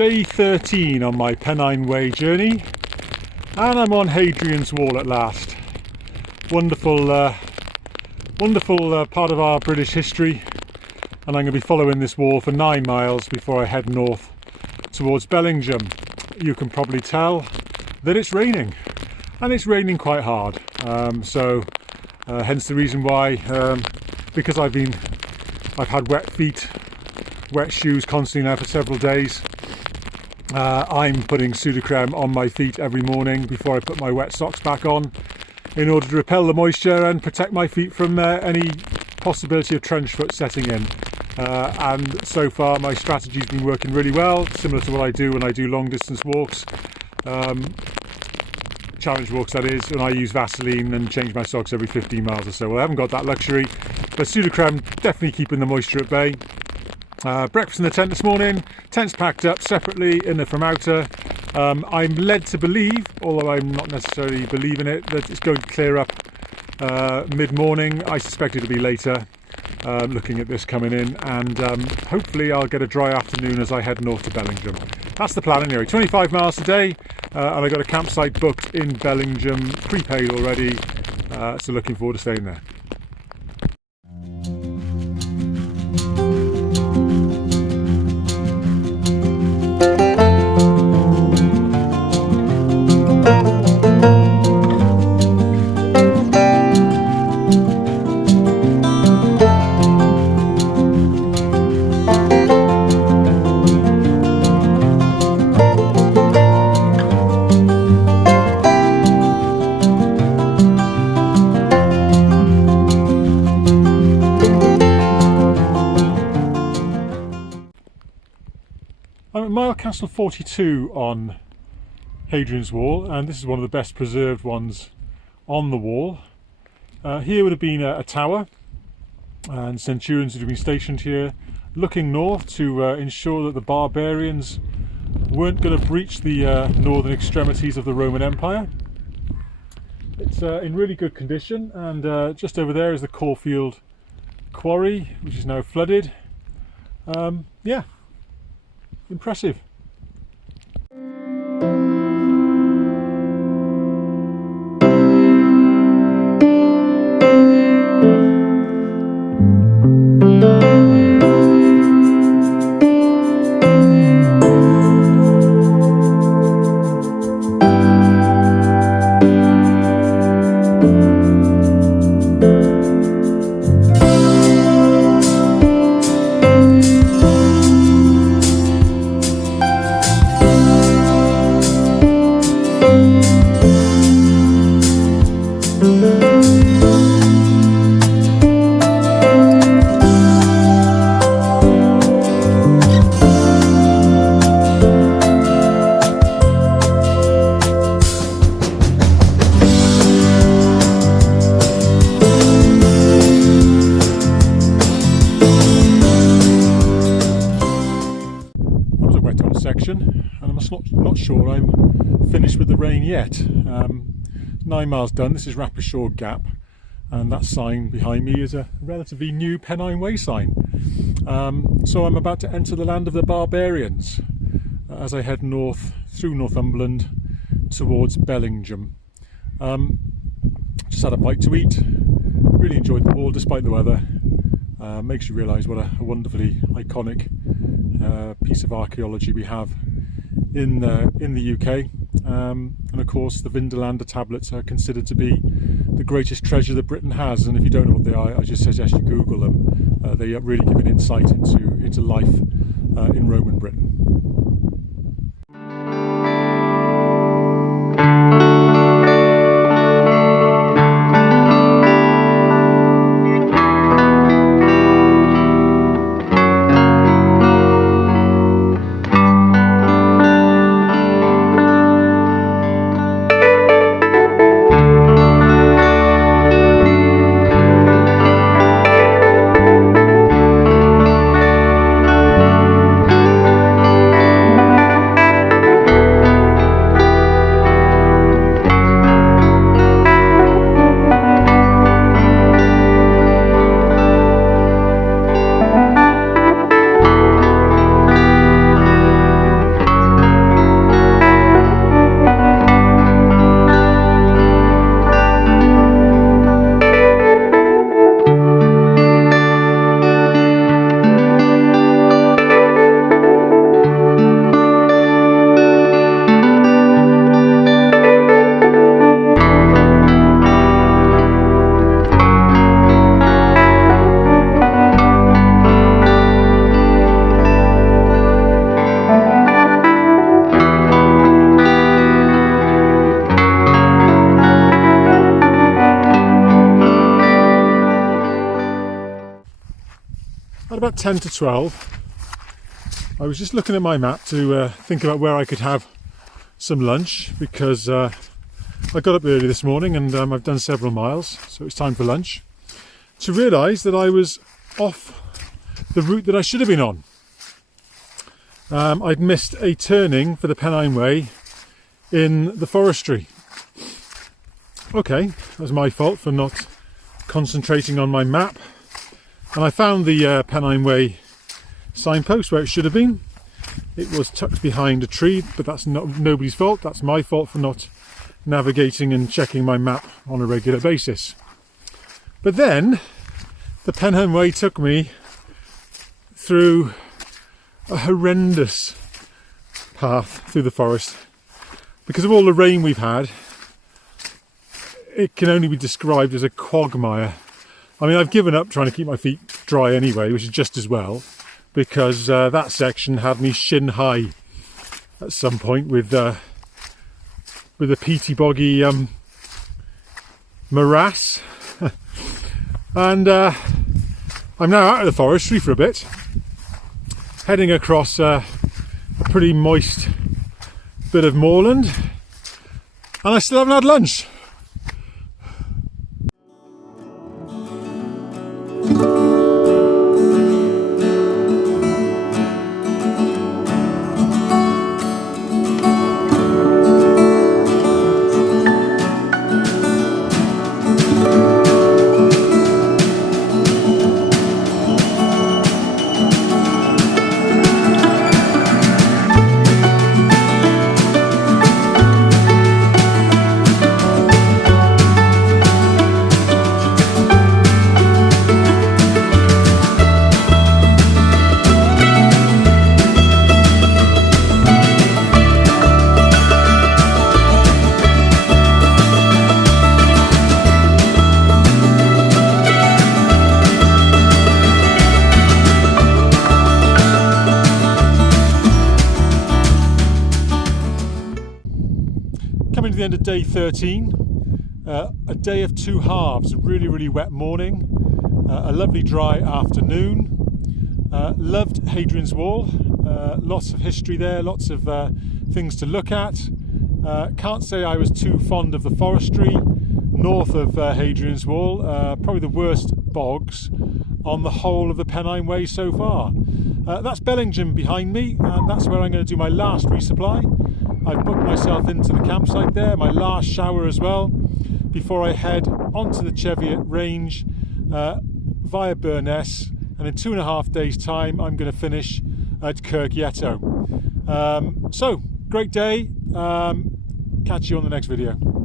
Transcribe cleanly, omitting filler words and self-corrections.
Day 13 on my Pennine Way journey, and I'm on Hadrian's Wall at last. Wonderful part of our British history, and I'm going to be following this wall for 9 miles before I head north towards Bellingham. You can probably tell that it's raining, and it's raining quite hard. Hence the reason why, because I've had wet feet, wet shoes constantly now for several days. I'm putting pseudocreme on my feet every morning before I put my wet socks back on, in order to repel the moisture and protect my feet from any possibility of trench foot setting in. And so far my strategy's been working really well, similar to what I do when I do long distance walks, challenge walks that is, and I use Vaseline and change my socks every 15 miles or so. Well, I haven't got that luxury, but pseudocreme definitely keeping the moisture at bay. Breakfast in the tent this morning. Tent's packed up separately, inner from outer. I'm led to believe, although I'm not necessarily believing it, that it's going to clear up mid-morning. I suspect it'll be later, looking at this coming in, and hopefully I'll get a dry afternoon as I head north to Bellingham. That's the plan anyway. 25 miles today, and I got a campsite booked in Bellingham, prepaid already, so looking forward to staying there. I'm at Mile Castle 42 on Hadrian's Wall, and this is one of the best preserved ones on the wall. Here would have been a tower, and centurions would have been stationed here looking north to ensure that the barbarians weren't going to breach the northern extremities of the Roman Empire. It's in really good condition, and just over there is the Caulfield Quarry, which is now flooded. Yeah. Impressive. Section, and I'm not sure I'm finished with the rain yet. 9 miles done. This is Rappershaw Gap, and that sign behind me is a relatively new Pennine Way sign. So I'm about to enter the land of the barbarians as I head north through Northumberland towards Bellingham. Just had a bite to eat, really enjoyed the wall despite the weather. Makes you realise what a wonderfully iconic piece of archaeology we have in the UK, and of course the Vindolanda tablets are considered to be the greatest treasure that Britain has, and if you don't know what they are, I just suggest you Google them. They really give an insight into life in Roman Britain. about 10 to 12, I was just looking at my map to think about where I could have some lunch, because I got up early this morning and I've done several miles, so it's time for lunch, to realise that I was off the route that I should have been on. I'd missed a turning for the Pennine Way in the forestry. Okay, that was my fault for not concentrating on my map, and I found the Pennine Way signpost where it should have been. It was tucked behind a tree, but that's not nobody's fault. That's my fault for not navigating and checking my map on a regular basis. But then the Pennine Way took me through a horrendous path through the forest. Because of all the rain we've had, it can only be described as a quagmire. I mean, I've given up trying to keep my feet dry anyway, which is just as well, because that section had me shin high at some point with a peaty boggy morass. And I'm now out of the forestry for a bit, heading across a pretty moist bit of moorland, and I still haven't had lunch. Coming to the end of day 13, a day of two halves, a really wet morning, a lovely dry afternoon. Loved Hadrian's Wall, lots of history there, lots of things to look at. Can't say I was too fond of the forestry north of Hadrian's Wall, probably the worst bogs on the whole of the Pennine Way so far. That's Bellingham behind me, and that's where I'm going to do my last resupply. I've booked myself into the campsite there, my last shower as well, before I head onto the Cheviot range via Burness, and in 2.5 days time I'm going to finish at Kirk Yetto. So, great day, catch you on the next video.